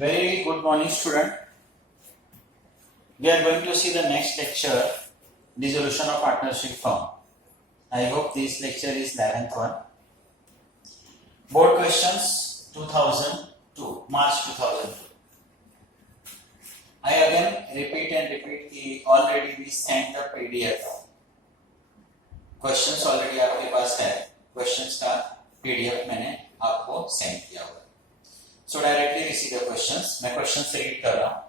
Very good morning, student. We are going to see the next lecture, dissolution of partnership firm. I hope this lecture is 11th one. Board questions 2002, March 2002. I again repeat कि already we sent the PDF. Questions already आपके पास है. Questions का PDF मैंने आपको send किया हुआ. So directly receive the questions. मैं questions read कर रहा हूँ.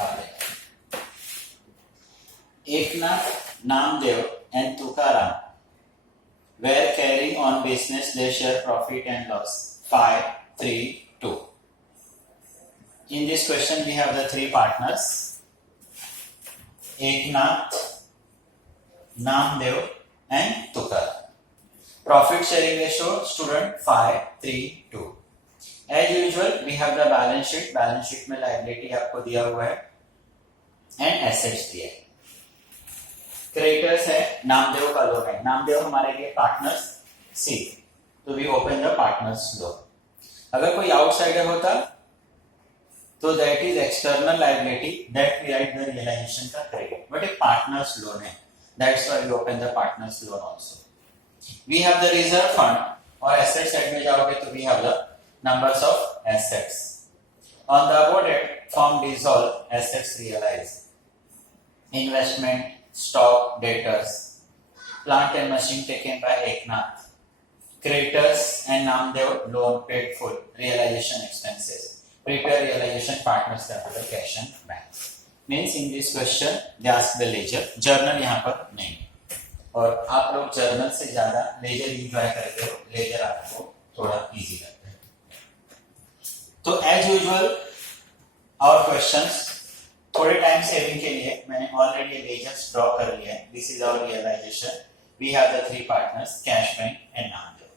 आप देखें. Eknath, Namdev and Tukaram were carrying on business. They share profit and loss. 5, 3, 2. In this question, we have the three partners: Eknath, Namdev, and Tukaram. Profit sharing ratio, student 5, 3, 2. As usual, we have the balance sheet. Balance sheet में liability आपको दिया हुआ है and assets दिया है. Creditors है, नामदेव का loan है. नामदेव हमारे लिए पार्टनर्स सी. तो we open the partners loan. अगर कोई आउटसाइडर होता तो that is external liability that we write the realization का credit. But a partners loan है. That's why we open the partners loan also. We have the reserve fund और asset side में जाओगे तो we have the numbers of assets. On the above date, firm dissolve, assets realized. Investment, stock, debtors, plant and machine taken by Eknath. Creditors and Namdev loan paid full. Realization expenses. Prepare realization partners capital cash and bank. Means in this question they ask the ledger. Journal यहाँ पर नहीं. और आप लोग journal से ज्यादा laser enjoy करते हो. लेजर आपको थोड़ा इजी लगता है. तो एज यूजुअल आवर क्वेश्चंस थोड़े टाइम सेविंग के लिए मैंने ऑलरेडी लेजर्स ड्रॉ कर लिया है. This is our realization. We have the three partners cash bank and Namdev.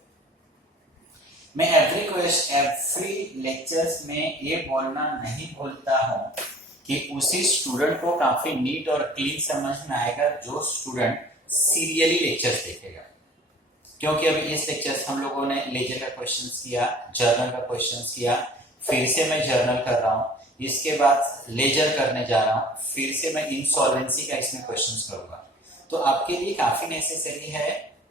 मैं एवरी लेक्चर्स में ये बोलना नहीं भूलता हूं कि उसी स्टूडेंट को काफी नीट और क्लीन समझ में आएगा जो स्टूडेंट सीरियली लेक्चर्स देखेगा. क्योंकि अभी इस लेक्चर्स हम लोगों ने लेजर का क्वेश्चंस किया, जर्नल का क्वेश्चंस किया, फिर से मैं जर्नल कर रहा हूं, इसके बाद लेजर करने जा रहा हूं, फिर से मैं इंसॉल्वेंसी का इसमें क्वेश्चंस करूंगा. तो आपके लिए काफी नेसेसरी है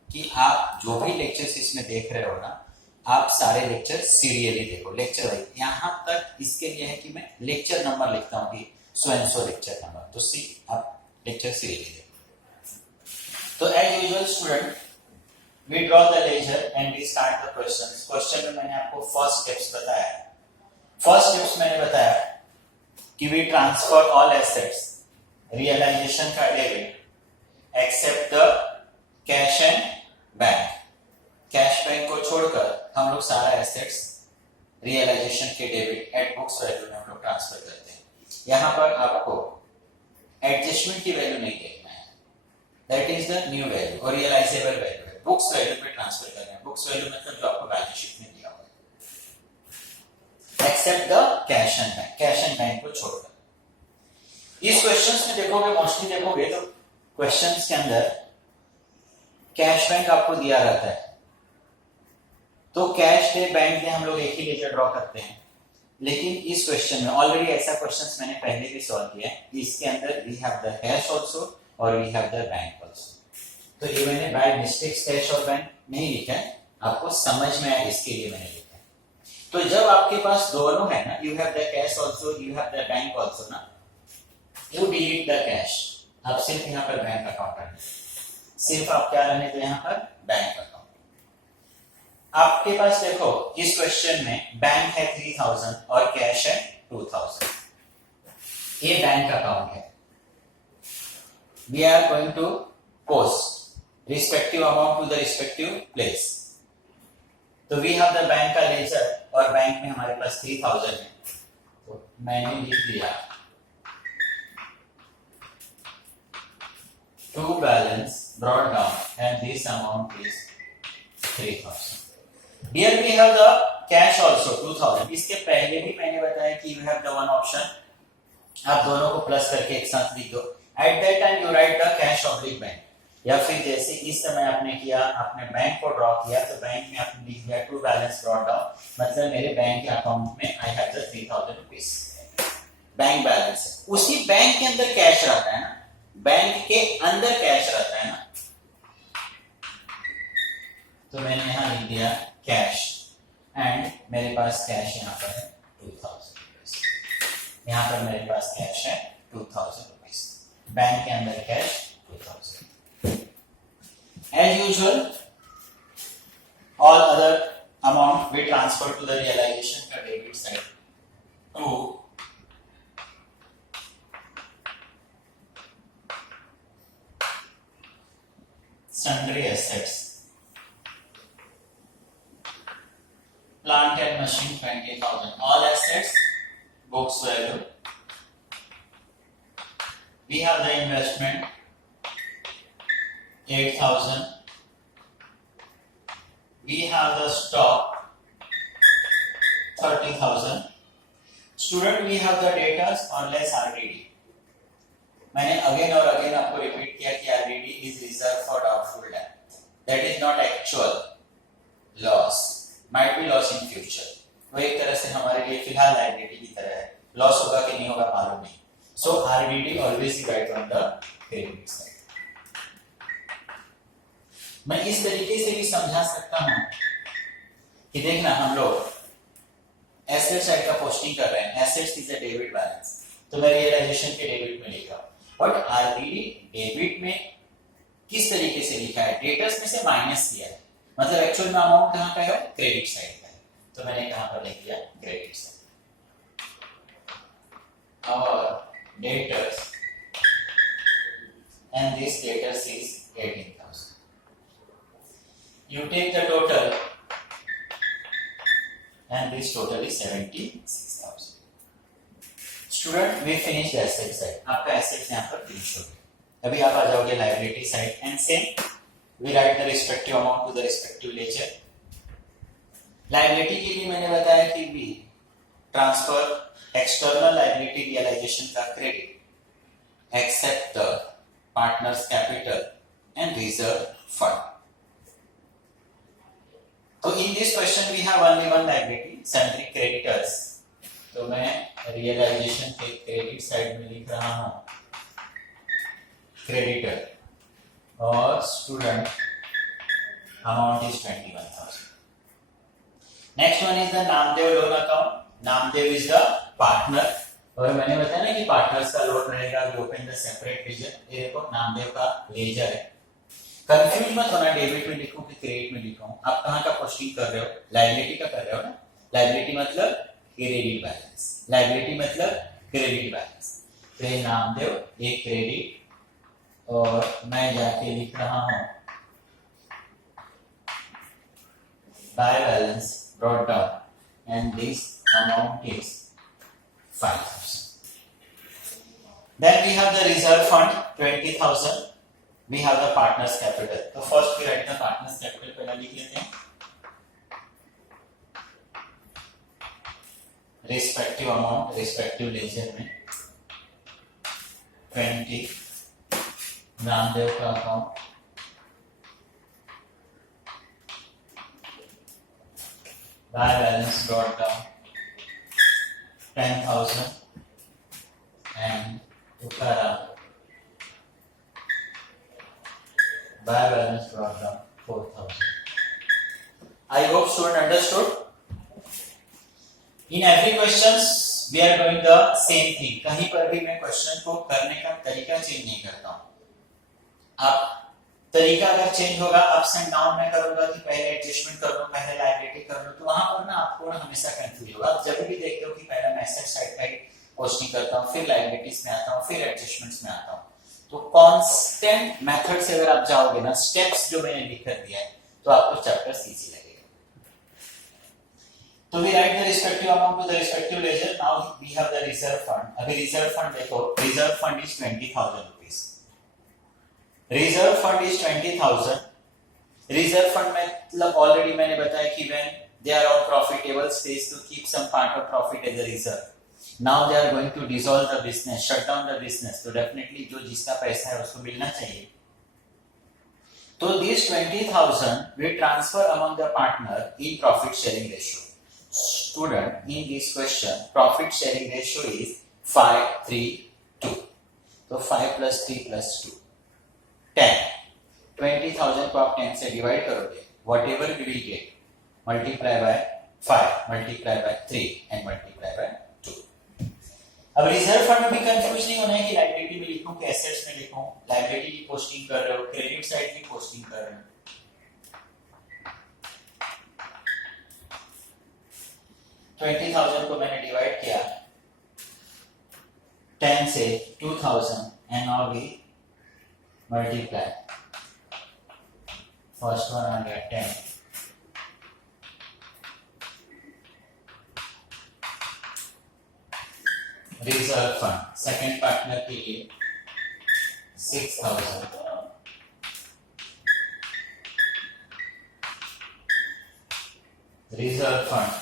कि आप जो भी लेक्चर्स इसमें देख रहे हो ना, आप सारे लेक्चर सीरियली देखो. लेक्चर वाइज यहां तक इसके लिए है कि मैं लेक्चर नंबर लिखता हूं कि so and so lecture number. तो आप लेक्चर सीरियली देखो. तो as usual student we draw the ledger and we start the questions. Question में मैंने आपको फर्स्ट स्टेप्स बताया. फर्स्ट स्टेप्स मैंने बताया कि we transfer all assets, realization का debit, except the cash and bank. Cash bank को छोड़कर हम लोग सारा एसेट्स रियलाइजेशन के डेबिट एट बुक्स वैल्यू में हम लोग ट्रांसफर करते हैं. यहां पर आपको एडजस्टमेंट की वैल्यू नहीं देखना है. That is the new value और रियलाइजेबल वैल्यू है. बुक्स वैल्यू पे ट्रांसफर करना है. बुक्स वैल्यू मतलब जो आपको बैलेंस शीट में दिया हुआ है. Except the cash and bank. Cash and bank को छोड़कर. इस क्वेश्चंस में देखोगे, मोस्टली देखोगे तो क्वेश्चंस के अंदर कैश बैंक आपको दिया रहता है. तो कैश डे बैंक डे हम लोग एक ही लेजर ड्रॉ करते हैं. लेकिन इस क्वेश्चन में ऑलरेडी ऐसा क्वेश्चंस मैंने पहले भी सॉल्व किया है. इसके अंदर we have the cash also और we have the bank also. तो ये मैंने बाय मिस्टेक्स कैश और बैंक नहीं लिखा है, आपको समझ में आए इसके लिए मैंने लिखा है. तो जब आपके पास दोनों है ना, you have the cash also, you have the bank also ना, यू डिलीट द कैश. आप सिर्फ यहाँ पर बैंक अकाउंट रखना. सिर्फ आप क्या रहने दो यहाँ पर बैंक अकाउंट. आपके पास देखो इस क्वेश्चन में बैंक है 3000 और कैश है 2000. ये बैंक अकाउंट है. We are going to post respective amount to the respective place. तो वी हैव द बैंक का लेजर और बैंक में हमारे पास 3000 है. तो मैंने लिख दिया to balance brought down and this amount is 3000. Here we have the cash also 2000. इसके पहले भी मैंने बताया कि you have the one option. आप दोनों को प्लस करके एक साथ लिख दो. At that time you write the cash oblique bank. या फिर जैसे इस समय आपने किया, आपने बैंक को ड्रॉ किया तो बैंक में आपने लिख दिया टू बैलेंस ब्रॉट डाउन, मतलब मेरे बैंक के अकाउंट में I have the 3000 rupees. Bank balance है, उसी बैंक के अंदर कैश रहता है ना, बैंक के अंदर कैश रहता है ना, तो मैंने यहां लिख दिया कैश एंड मेरे पास कैश यहां पर है 2000 रुपीज, यहां पर मेरे पास कैश है 2000 रुपीज, बैंक के अंदर cash 2000। As usual all other amount we transfer to the realization का debit side to sundry assets, plant and machine 20,000, all assets books value, we have the investment 8,000, we have the stock 30,000, student we have the data or less RDD, मैंने again और again आपको repeat किया कि RDD is reserved for doubtful debt, that is not actual loss, might be loss in future, वो एक तरह से हमारे लिए फिलहाल लायबिलिटी की तरह है, लॉस होगा कि नहीं होगा मालूम नहीं, so RDD always write on the credit side। मैं इस तरीके से भी समझा सकता हूं कि देखना हम लोग एसेट साइड का पोस्टिंग कर रहे हैं, assets is a debit balance, तो मैं रियलाइजेशन के डेबिट में लिखा, बट आरडीडी डेबिट में किस तरीके से लिखा है, डेटर्स में से माइनस किया है, मतलब एक्चुअल में अमाउंट कहां का है, क्रेडिट साइड का है, तो मैंने कहां पर लिख दिया क्रेडिट साइड और debtors and this debtors is 18,000। You take the total and this total is 76,000. Student, we finished the asset side. आपका assets यहाँ पर finish हो गया। अभी आप आ जाओगे liability side and same we write the respective amount to the respective ledger. Liability के लिए मैंने बताया कि we transfer external liability realization का credit except the partner's capital and reserve fund. तो in this question we have only one liability, sundry creditors, तो मैं realisation के क्रेडिट साइड में लिख रहा हूं क्रेडिटर और student amount is 21,000। Next one is the Namdev loan account, Namdev is the partner, और मैंने बताया ना कि पार्टनर्स का लोन रहेगा, we open the separate ledger, ये देखो नामदेव का लेजर है, कंफ्यूज मत होना डेबिट में लिखूं कि क्रेडिट में लिखूं, आप कहां का पोस्टिंग कर रहे हो, लायबिलिटी का कर रहे हो ना, लायबिलिटी मतलब क्रेडिट बैलेंस, लायबिलिटी मतलब क्रेडिट बैलेंस, तो ये नामदेव एक क्रेडिट और मैं जाके लिख रहा हूं by balance brought down and this amount is 5,000। Then we have the reserve fund 20,000, we have the partners capital, तो first we write the partners capital पहला लिख लेते हैं, respective amount respective ledger में 20 नामदेव का account, bye balance brought down 10,000 and Tukaram by balance brought down 4,000। I hope student understood. In every questions we are doing the same thing, कहीं पर भी मैं क्वेश्चन को करने का तरीका चेंज नहीं करता हूं, आप तरीका अगर चेंज होगा अप्स एंड डाउन में करूंगा कि पहले एडजस्टमेंट कर लूं, पहले लायबिलिटी कर लूं, तो वहां पर ना आपको हमेशा कंफ्यूज होगा। आप जब भी देखते हो कि पहले मैं एसेट साइड का पोस्टिंग करता हूं, फिर लायबिलिटीज में आता हूं, फिर एडजस्टमेंट्स में आता हूं, तो कांस्टेंट मेथड से अगर आप जाओगे ना, स्टेप्स जो मैंने लिख कर दिया है, तो आपको चैप्टर इजी लगेगा। तो we write the respective amount to the respective ledger, now we have the reserve fund. अभी रिजर्व फंड देखो, reserve fund is 20,000 rupees, reserve fund is 20,000। Reserve fund में मतलब ऑलरेडी मैंने बताया कि when they are on profitable stage to keep some part of profit as a reserve, now they are going to dissolve the business, shut down the business, तो definitely जो जिसका पैसा है उसको मिलना चाहिए। तो this 20,000 we transfer among the partner in profit sharing ratio. Student, in this question profit sharing ratio is 5 3 2, तो 5 + 3 + 2 10. 20,000 को आप 10 से डिवाइड करोगे, whatever we will get, multiply by 5, multiply by 3 and multiply by 2. अब reserve fund में भी confuse नहीं होना है कि लायबिलिटी में लिखूं कि एसेट्स में लिखूं. लायबिलिटी की पोस्टिंग कर रहे हो, क्रेडिट साइड की पोस्टिंग कर रहे हो. 20,000 को मैंने डिवाइड किया 10 से 2000 and now we multiply. First one आ गया 10, रिजर्व फंड सेकंड पार्टनर के लिए 6,000, रिजर्व फंड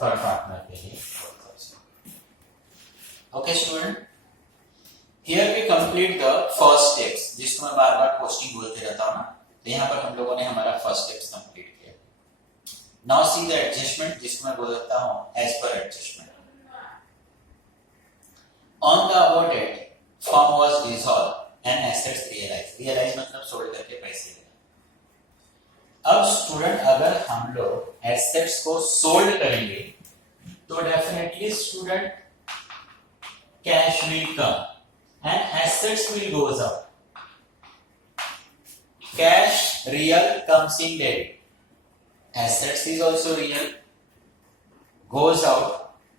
थर्ड पार्टनर के लिए 4,000. Okay student, here we complete the first steps, जिसको मैं बार बार पोस्टिंग बोलते रहता हूं ना, तो यहाँ पर हम लोगों ने हमारा फर्स्ट स्टेप्स कंप्लीट किया. नाउ सी द एडजस्टमेंट, जिसको मैं बोलता हूं as per adjustment. On the above date, firm was dissolved and assets realized. Realize मतलब सोल्ड करके पैसे लेना. अब स्टूडेंट अगर हम लोग एसेट्स को सोल्ड करेंगे तो definitely student cash will come and assets will goes out. Cash real comes in debit, assets is also real, goes out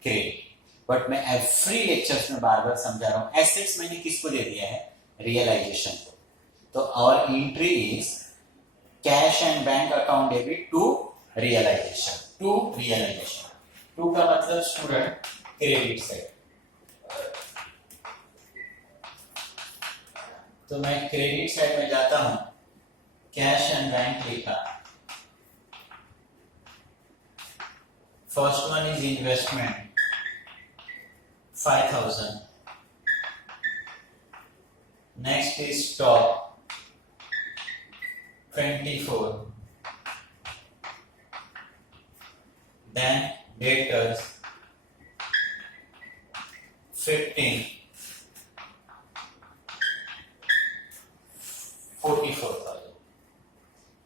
credit. But मैं एवरी लेक्चर्स में बार बार समझा रहा हूं, एसेट्स मैंने किसको दे दिया है, रियलाइजेशन को. तो our entry is cash and bank account debit to realisation. To का मतलब स्टूडेंट क्रेडिट साइड. तो मैं क्रेडिट साइड में जाता हूं, कैश एंड बैंक लिखा. First one is investment 5,000. Next is stock 24. Then debtors 15. 44,000.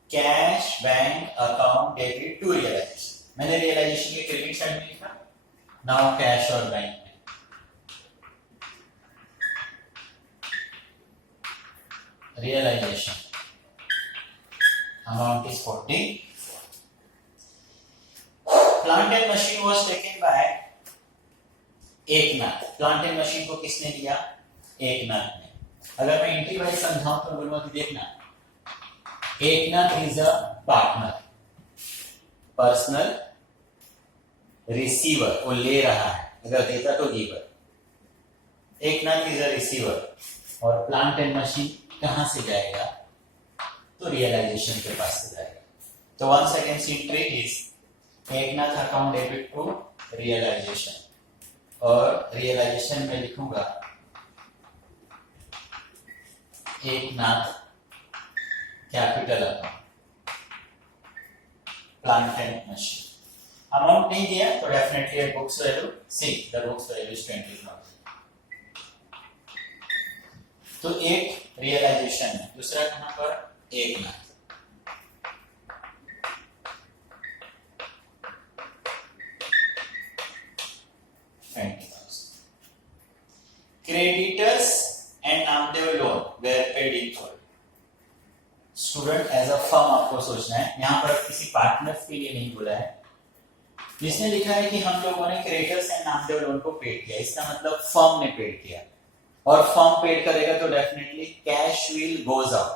Cash, bank, account, debit to realization. मैंने realization के क्रेडिट साइड में लिखा. Now कैश और bank. Realization amount is 40. Plant and machine was taken by Eknath. Plant and machine को किसने दिया, एकनाथ ने. अगर मैं एंट्री वाइज समझाऊं तो बोलूंगा कि देखना, Eknath is a partner, personal receiver, वो ले रहा है, अगर देता तो giver. Eknath is a receiver. और प्लांट एंड मशीन कहां से जाएगा, तो रियलाइजेशन के पास से जाएगा. तो one second entry is Eknath account debit to realisation. और रियलाइजेशन में लिखूंगा Eknath capital account plant and machine. Amount नहीं दिया तो definitely books value see, the books value is 20,000. तो एक रियलाइजेशन है, दूसरा कहां पर, Eknath. Creditors and Namdev loan were paid in full. Student as a firm आपको सोचना है, यहां पर किसी पार्टनर्स के लिए नहीं बोला है. जिसने लिखा है कि हम लोगों ने क्रेडिटर्स एंड नामदेव लोन को पेड किया, इसका मतलब फर्म ने पेड किया. और फर्म पेड करेगा तो definitely cash will goes out,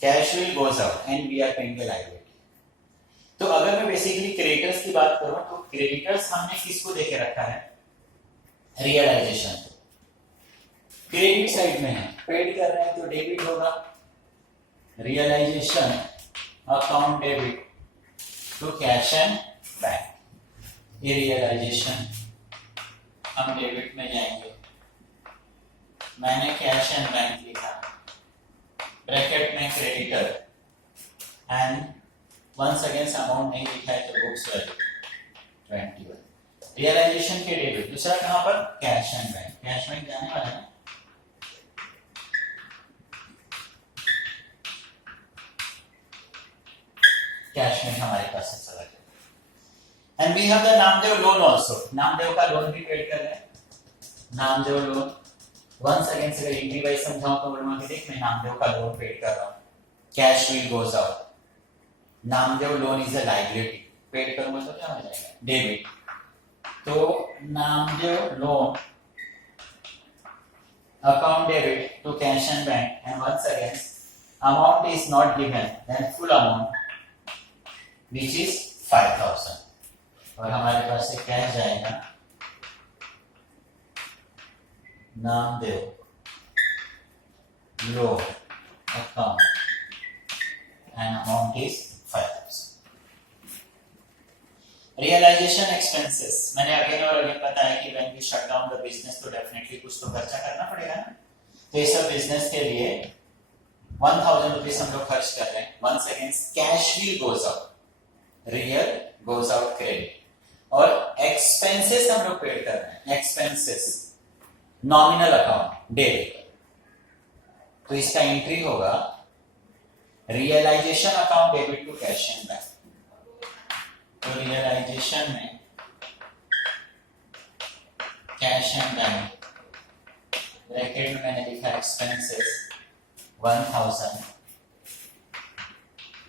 cash will goes out and we are paying the liability. तो अगर मैं बेसिकली क्रेडिटर्स की बात करूं तो क्रेडिटर्स हमने किसको देके रखा है, रियलाइजेशन. क्रेडिट साइड में है, पेड कर रहे हैं तो डेबिट होगा, realisation account debit to cash and bank. ये रियलाइजेशन हम डेबिट में जाएंगे. मैंने कैश एंड बैंक लिखा, ब्रैकेट में creditor and once again amount नहीं लिखा है तो बुक्स वैल्यू 21. रियलाइजेशन के डेबिट। दूसरा कहां पर, cash and bank. Cash bank जाने वाला है, कैश बैंक हमारे पास है चला गया। And we have the Namdev loan also. Namdev का लोन भी पेड कर रहे हैं। नामदेव लोन वंस अगेन से इंग्लिश वाइज समझाऊं तो बोलूंगा कि देख मैं नामदेव का लोन पेड कर रहा हूं, cash will goes out. Namdev loan is a liability, paid करूंगा तो क्या हो जाएगा, डेबिट। तो Namdev loan account debit to cash and bank, and once again amount is not given, then full amount which is 5000 और हमारे पास से कैश जाएगा Namdev loan account and amount is 5000। Realisation expenses मैंने अगेन और अगेन बताया कि when we shut down the business तो definitely कुछ तो खर्चा करना पड़ेगा ना। तो इस सब बिजनेस के लिए 1000 रुपीस हम लोग खर्च कर रहे हैं। Once again cash will goes out, real goes out credit. और एक्सपेंसेस हम लोग पेड कर रहे हैं, एक्सपेंसेस नॉमिनल अकाउंट डेबिट। तो इसका एंट्री होगा realisation account debit to cash and bank. तो रियलाइजेशन में कैश एंड बैंक, ब्रैकेट में मैंने लिखा एक्सपेंसेस 1000,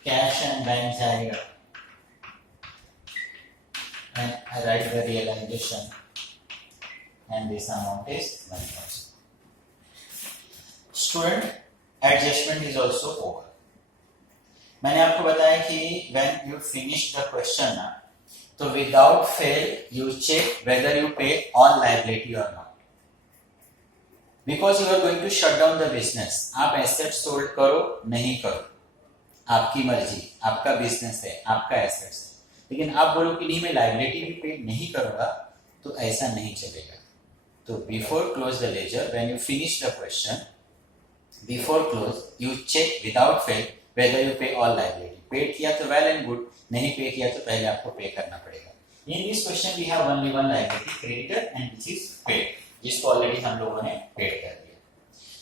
कैश एंड बैंक जाएगा and I write the realization and this amount is 1000. Student, adjustment is also over. मैंने आपको बताया कि when you finish the question ना, तो without fail you check whether you pay all liability or not, because you are going to shut down the business. आप asset sold करो नहीं करो आपकी मर्जी, आपका बिजनेस है, आपका एसेट्स है। लेकिन आप बोलो कि नहीं मैं लायबिलिटी भी पे नहीं करूंगा, तो ऐसा नहीं चलेगा। तो before close the ledger, when you finish the question, before close you check without fail whether you pay all liability. Paid किया तो वेल एंड गुड, नहीं पे किया तो पहले आपको पे करना पड़ेगा। In this question we have only one liability, creditor, and which is paid, जिसको ऑलरेडी हम लोगों ने पेड कर दिया।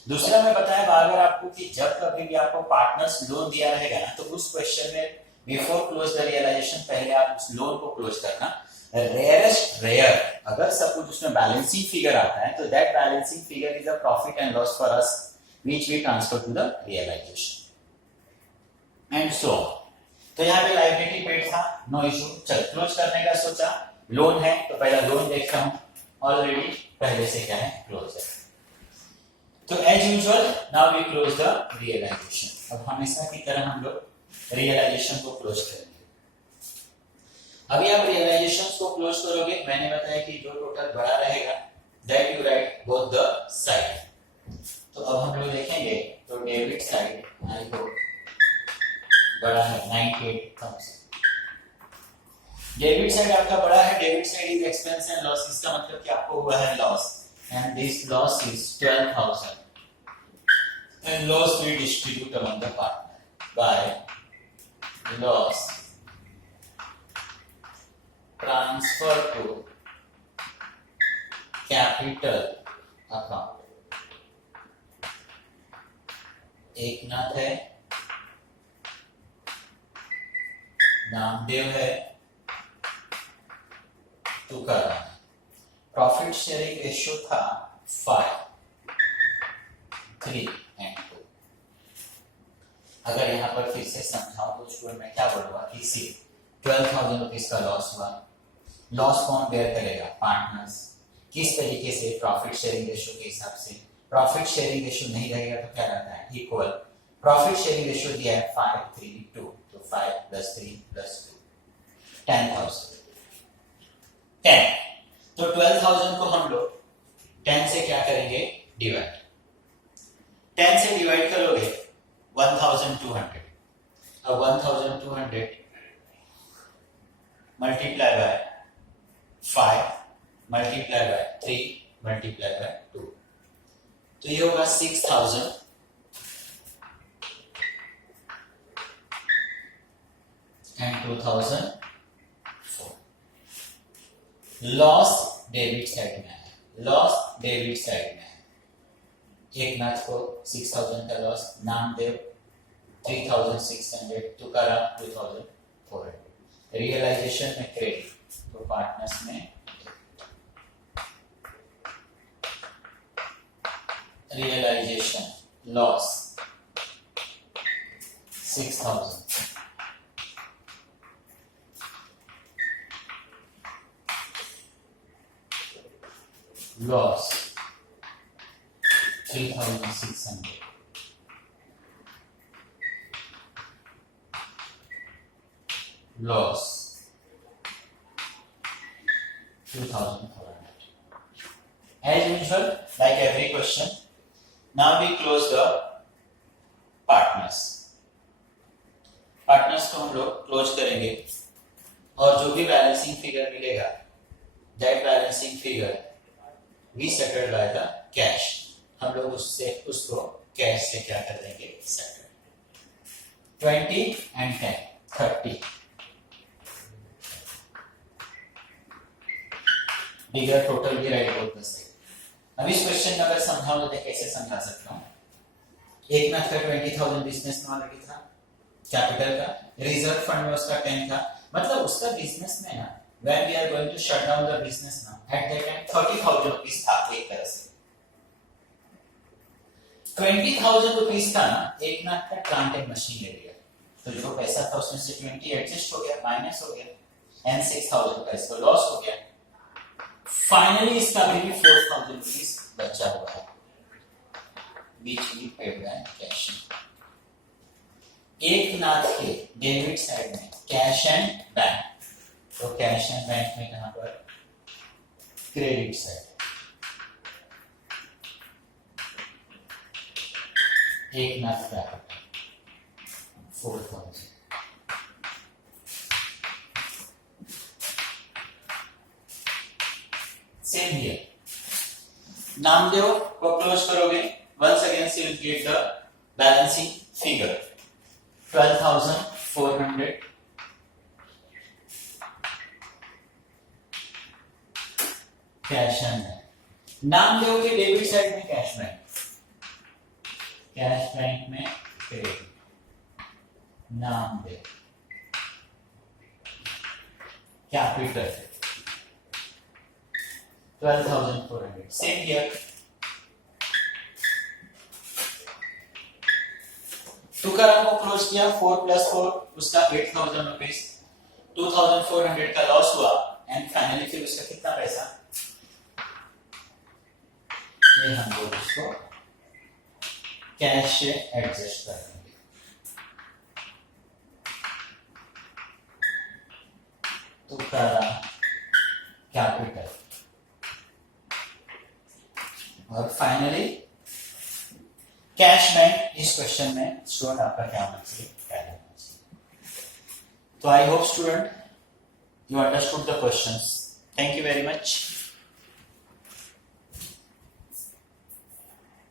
दूसरा मैं बताया अगर आपको कि जब कभी भी आपको पार्टनर्स लोन दिया रहेगा ना, तो उस क्वेश्चन में बिफोर क्लोज द रियलाइजेशन पहले आप उस लोन को क्लोज करना। रेयरेस्ट रेयर अगर सपोज उसमें बैलेंसिंग फिगर आता है, तो that balancing figure is a profit and loss for us which we transfer to the realisation and so. तो यहाँ पे लायबिलिटी पेड था, नो इशू। चल क्लोज करने का सोचा, लोन है तो पहला लोन देखता हूं, ऑलरेडी पहले से क्या है, क्लोज है। तो as usual now we close the realisation. अब हमेशा की तरह हम लोग रियलाइजेशन को क्लोज करेंगे। अभी आप रियलाइजेशन को क्लोज करोगे, मैंने बताया कि जो टोटल बड़ा रहेगा that you right both the side. तो अब हम लोग देखेंगे तो डेबिट साइड आई होप बड़ा है 98,000। डेबिट साइड आपका बड़ा है, debit side is expense and loss. इसका मतलब कि आपको हुआ है loss, and this loss is 12,000 and loss we distribute among the partner by loss transfer to capital account. Eknath है, नामदेव है, तुकाराम है। प्रॉफिट शेयरिंग रेशियो था 5, 3 and 2। अगर यहां पर फिर से समझाऊं तो स्टूडेंट मैं क्या बोलूंगा कि सी 12,000 रुपीज का लॉस हुआ। लॉस कौन बेयर करेगा, पार्टनर्स। किस तरीके से, प्रॉफिट शेयरिंग रेशियो के हिसाब से। प्रॉफिट शेयरिंग रेशियो नहीं रहेगा तो क्या रहता है, इक्वल। प्रॉफिट शेयरिंग रेशियो दिया है 5, 3, 2, तो 5 + 3 + 2 10,000। 10 तो 12,000 को हम लोग 10 से क्या करेंगे, डिवाइड। 10 से डिवाइड करोगे 1,200। अब 1,200 multiply by 5 multiply by 3 multiply by 2, तो ये होगा 6,000 and 2004। लॉस डेबिट साइड में है, लॉस डेबिट साइड में है। एकनाथ को 6000 का लॉस, नामदेव 3600, तुकाराम 2400। रियलाइजेशन में क्रेडिट, तो पार्टनर्स में realisation loss 6000, loss 3600, loss 2400. As usual, like every question, now we close the partners. Partners को हम लोग क्लोज करेंगे और जो भी बैलेंसिंग फिगर मिलेगा, that balancing figure we settled by the cash, हम लोग उसको कैश से क्या कर देंगे, सेटल। 20 and 10 30, बिगर टोटल भी राइट बोथ द साइड। अब इस क्वेश्चन में अगर समझाऊं तो कैसे समझा सकता हूं। एकनाथ का 20,000 बिजनेस में ऑलरेडी था, कैपिटल का, रिजर्व फंड में उसका 10 था, मतलब उसका बिजनेस में ना, when we are going to shut down the business ना, एट दैट टाइम 30,000 रुपीस था एक तरह से। 20,000 रुपीस था ना एकनाथ का प्लांट एंड मशीनरी, तो जो पैसा था उसमें से 20 एडजस्ट हो गया, माइनस हो गया, एंड 6,000 का इसका लॉस हो गया। फाइनली इसका अभी भी 4,000 रुपीस बचा हुआ है, बीच में पेड एंड कैश। एकनाथ के डेबिट साइड में कैश एंड बैंक, तो कैश एंड बैंक में कहां पर, credit side. Eknath capital 4,000, same here. Namdev को क्लोज करोगे, once again you will get the balancing figure 12,400, cash and bank. Namdev के डेबिट साइड में कैश बैंक, कैश बैंक में credit, Namdev capital 12,400, same here। Tukaram को क्लोज किया, 4 + 4 उसका 8,000 रुपीस, 2,400 का लॉस हुआ, एंड फाइनली फिर उसका कितना पैसा, ये हम लोग उसको कैश से एडजस्ट कर देंगे। तुकाराम कैपिटल, और फाइनली कैश बैंक। इस क्वेश्चन में स्टूडेंट आपका क्या होना चाहिए, तो I hope student you understood the questions. Thank you very much.